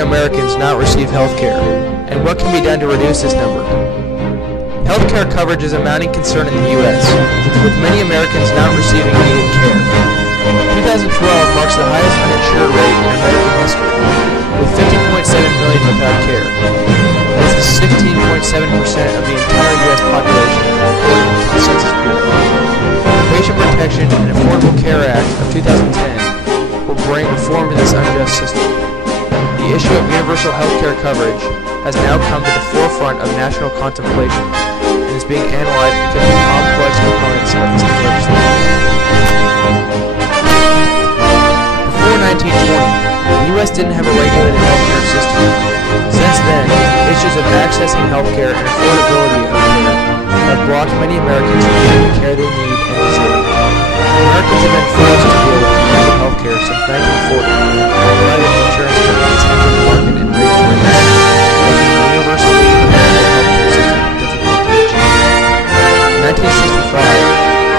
million Americans not receive health care, and what can be done to reduce this number? Healthcare coverage is a mounting concern in the U.S., with many Americans not receiving needed care. 2012 marks the highest uninsured rate in American history, with 50.7 million without care. This is 16.7% of the entire U.S. population, according to the Census Bureau. The Patient Protection and Affordable Care Act of 2010 will bring reform to this unjust system. The issue of universal health care coverage has now come to the forefront of national contemplation and is being analyzed because of the complex components of this new legislation. Before 1920, the U.S. didn't have a regulated healthcare system. Since then, issues of accessing healthcare and affordability of care have blocked many Americans from getting the care they need and deserve. Americans have been forced to deal with commercial healthcare since 1940, while private insurance companies have the market and raised rates, making the universal healthcare system difficult to achieve. In 1965,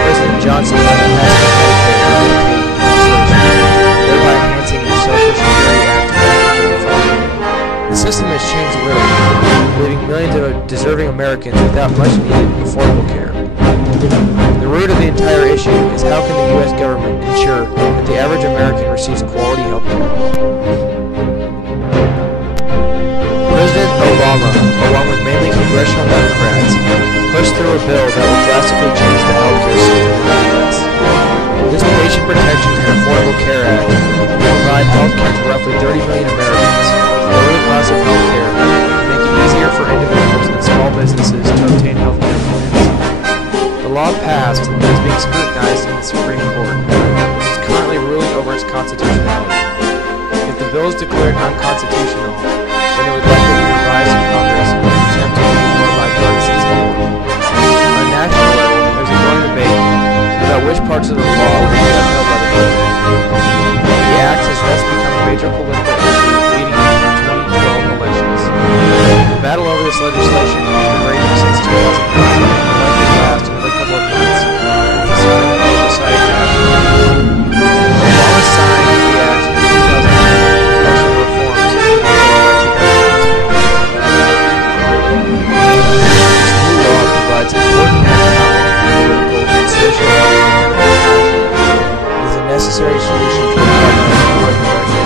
President Johnson passed the Medicare and Medicaid legislation, thereby enhancing the Social Security Act of 1935. The system has changed little, leaving millions of deserving Americans without much needed affordable care. The root of the entire issue is how can the U.S. government ensure that the average American receives quality health care. President Obama, along with mainly congressional Democrats, pushed through a bill that will drastically change the healthcare system in the U.S. This Patient Protection and Affordable Care Act will provide health care to roughly 30 million Americans, lower the cost of health care, and make it easier for individuals and small businesses to obtain health care plans. The law passed and is being scrutinized in the Supreme Court, which is currently ruling over its constitutionality. If the bill is declared unconstitutional, then it would likely be revised in Congress in an attempt to gain more bipartisan support. On a national level, there's a growing debate about which parts of the law will be upheld by the court. The act has thus become a major political issue leading into the 2012 elections. The battle over this legislation has been raging since 2009 and likely last another couple of months, with the Supreme Court deciding to act. Obama signed the act in 2010, most of the reforms included by 2010. This new law provides important economic, political, and social benefits. It is a necessary solution to the problem of progression.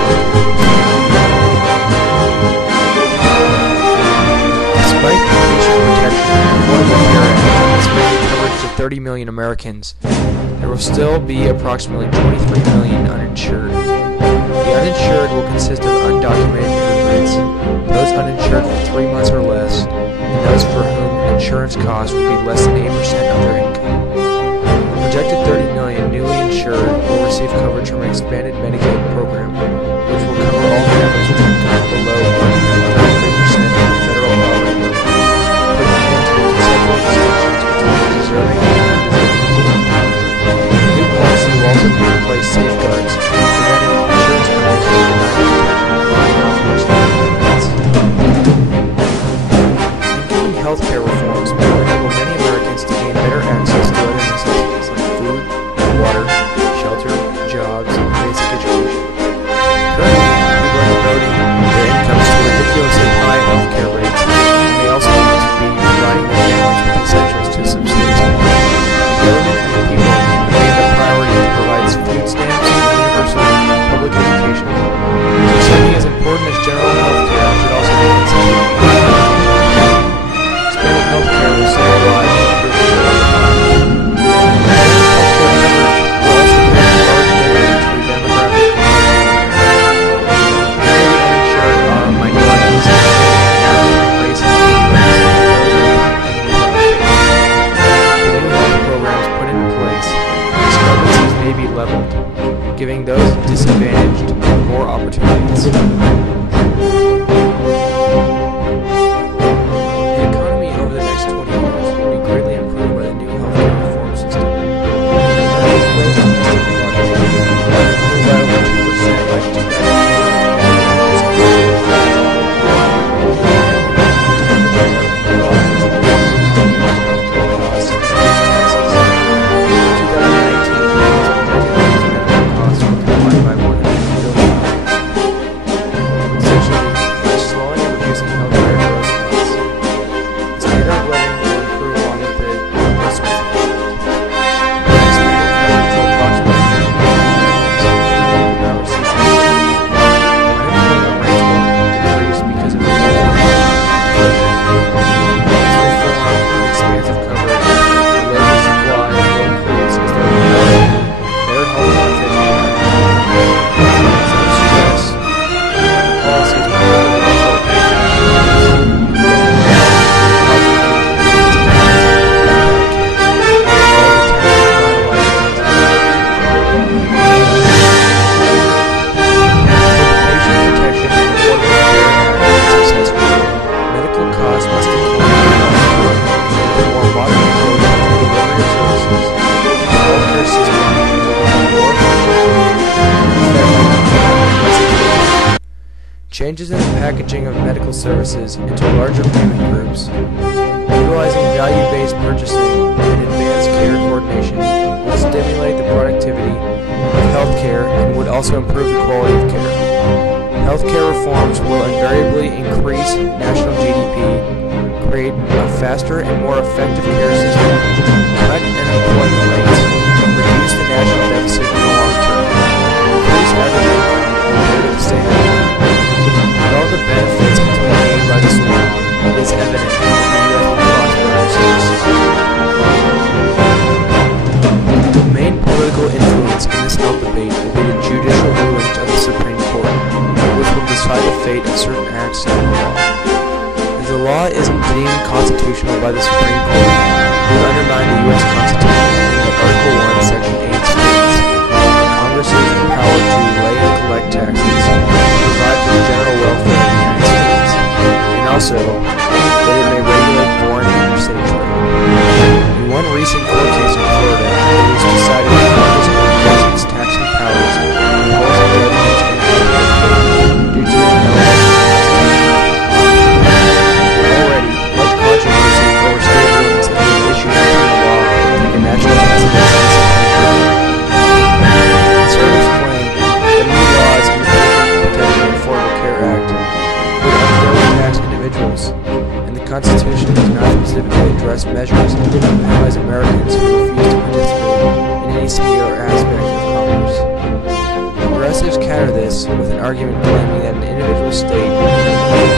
Despite the Patient Protection and Affordable Care Act expanding coverage to 30 million Americans, there will still be approximately 23 million uninsured. The uninsured will consist of undocumented immigrants, those uninsured for 3 months or less, and those for whom insurance costs will be less than 8% of their income. The projected 30 million newly insured will receive coverage from an expanded Medicaid program, which will cover all families with income below 133% of the federal poverty level, putting an end to the conceptual distinctions between deserving and undeserving poor. The new policy will also put in place safeguards preventing insurance companies from denying protection or unauthorized benefits. Incoming healthcare reforms will enable many Americans to gain better access to other necessities like food, water, shelter, jobs, and basic education. Changes in the packaging of medical services into larger payment groups, utilizing value-based purchasing and advanced care coordination would stimulate the productivity of healthcare and would also improve the quality of care. Healthcare reforms will invariably increase national GDP, create a faster and more effective care system, cut unemployment rates, reduce the national deficit in the long term, increase average income, and competitive standing. With all the benefits to be gained by this law, it is evident that the U.S. will prosper as a society. The main political influence in this health debate will be the judicial rulings of the Supreme Court, which will decide the fate of certain acts of the law. If the law isn't deemed constitutional by the Supreme Court, it will undermine the U.S. Constitution, where Article 1, Section 8 states that Congress is empowered to lay and collect taxes, provide for the general welfare of the United States, and also that it may regulate foreign and interstate trade. In one recent court case in Florida, it was decided that Congress could enforce its taxing powers and impose a judgment due to the already much controversy over state rulings that have issues within the law take a national precedence in the Supreme Court. Conservatives claim that new laws in the Payment Protection and Affordable Care Act would unfairly tax individuals, and the Constitution does not specifically address measures to penalize Americans who refuse to participate in any singular aspect of commerce. Progressives counter this with an argument claiming that an individual state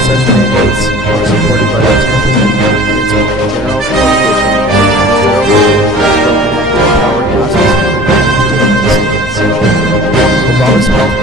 such mandates are supported by the 10th Amendment and its general prohibition and the federal government from enacting power not specifically to the United States. Obama's health